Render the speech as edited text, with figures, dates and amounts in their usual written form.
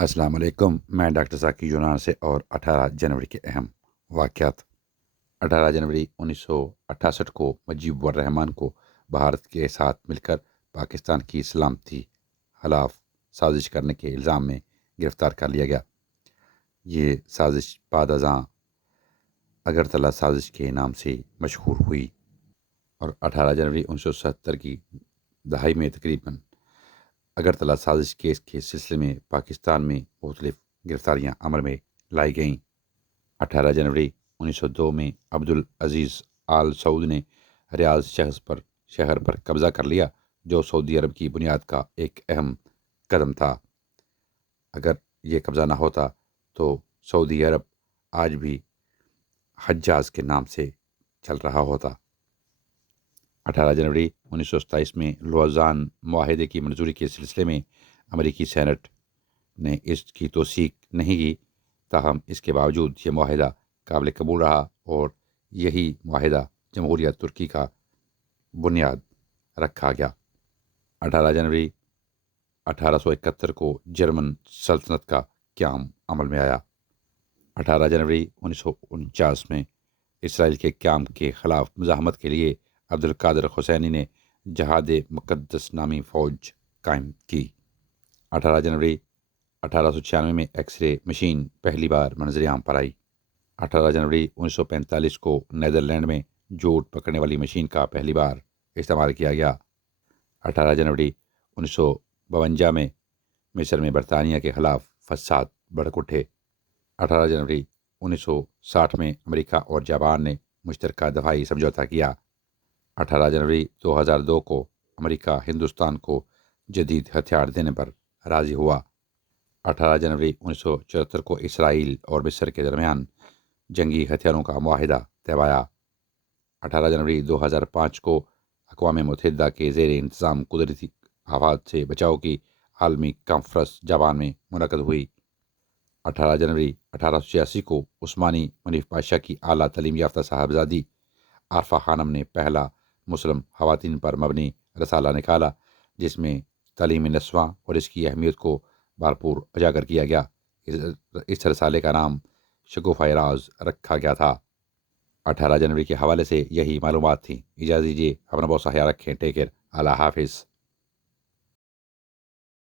السلام علیکم، میں ڈاکٹر ذاکر یونان سے اور 18 جنوری کے اہم واقعات۔ 18 جنوری 1968 کو مجیب الرحمان کو بھارت کے ساتھ مل کر پاکستان کی سلامتی خلاف سازش کرنے کے الزام میں گرفتار کر لیا گیا۔ یہ سازش بعد ازاں اگرتلہ سازش کے نام سے مشہور ہوئی اور 18 جنوری 1970 کی دہائی میں تقریباً اگرتلہ سازش کیس کے سلسلے میں پاکستان میں مختلف گرفتاریاں عمل میں لائی گئیں۔ 18 جنوری 1902 میں عبدالعزیز آل سعود نے ریاض شہر پر قبضہ کر لیا، جو سعودی عرب کی بنیاد کا ایک اہم قدم تھا۔ اگر یہ قبضہ نہ ہوتا تو سعودی عرب آج بھی حجاز کے نام سے چل رہا ہوتا۔ 18 جنوری 1927 میں لوزان معاہدے کی منظوری کے سلسلے میں امریکی سینٹ نے اس کی توثیق نہیں کی، تاہم اس کے باوجود یہ معاہدہ قابل قبول رہا اور یہی معاہدہ جمہوریہ ترکی کا بنیاد رکھا گیا۔ 18 جنوری 1871 کو جرمن سلطنت کا قیام عمل میں آیا۔ 18 جنوری 1949 میں اسرائیل کے قیام کے خلاف مزاحمت کے لیے عبدالقادر حسینی نے جہاد مقدس نامی فوج قائم کی۔ 18 جنوری 1896 میں ایکس رے مشین پہلی بار منظر عام پر آئی۔ 18 جنوری 1945 کو نیدرلینڈ میں جھوٹ پکڑنے والی مشین کا پہلی بار استعمال کیا گیا۔ 18 جنوری 1952 میں مصر میں برطانیہ کے خلاف فساد بھڑک اٹھے۔ 18 جنوری 1960 میں امریکہ اور جاپان نے مشترکہ دفاعی سمجھوتہ کیا۔ 18 جنوری 2002 کو امریکہ ہندوستان کو جدید ہتھیار دینے پر راضی ہوا۔ 18 جنوری 1974 کو اسرائیل اور مصر کے درمیان جنگی ہتھیاروں کا معاہدہ طے پایا۔ 18 جنوری 2005 کو اقوام متحدہ کے زیر انتظام قدرتی آفات سے بچاؤ کی عالمی کانفرنس جاپان میں منعقد ہوئی۔ 18 جنوری 1886 کو عثمانی منیف پاشا کی اعلیٰ تعلیم یافتہ صاحبزادی عارفہ خانم نے پہلا مسلم خواتین پر مبنی رسالہ نکالا، جس میں تعلیم نسواں اور اس کی اہمیت کو بھرپور اجاگر کیا گیا۔ اس رسالے کا نام شگوفۂ راز رکھا گیا تھا۔ 18 جنوری کے حوالے سے یہی معلومات تھیں۔ اجازت دیجیے، اپنا بہت سا خیال رکھیں۔ ٹیک کیئر، اللہ حافظ۔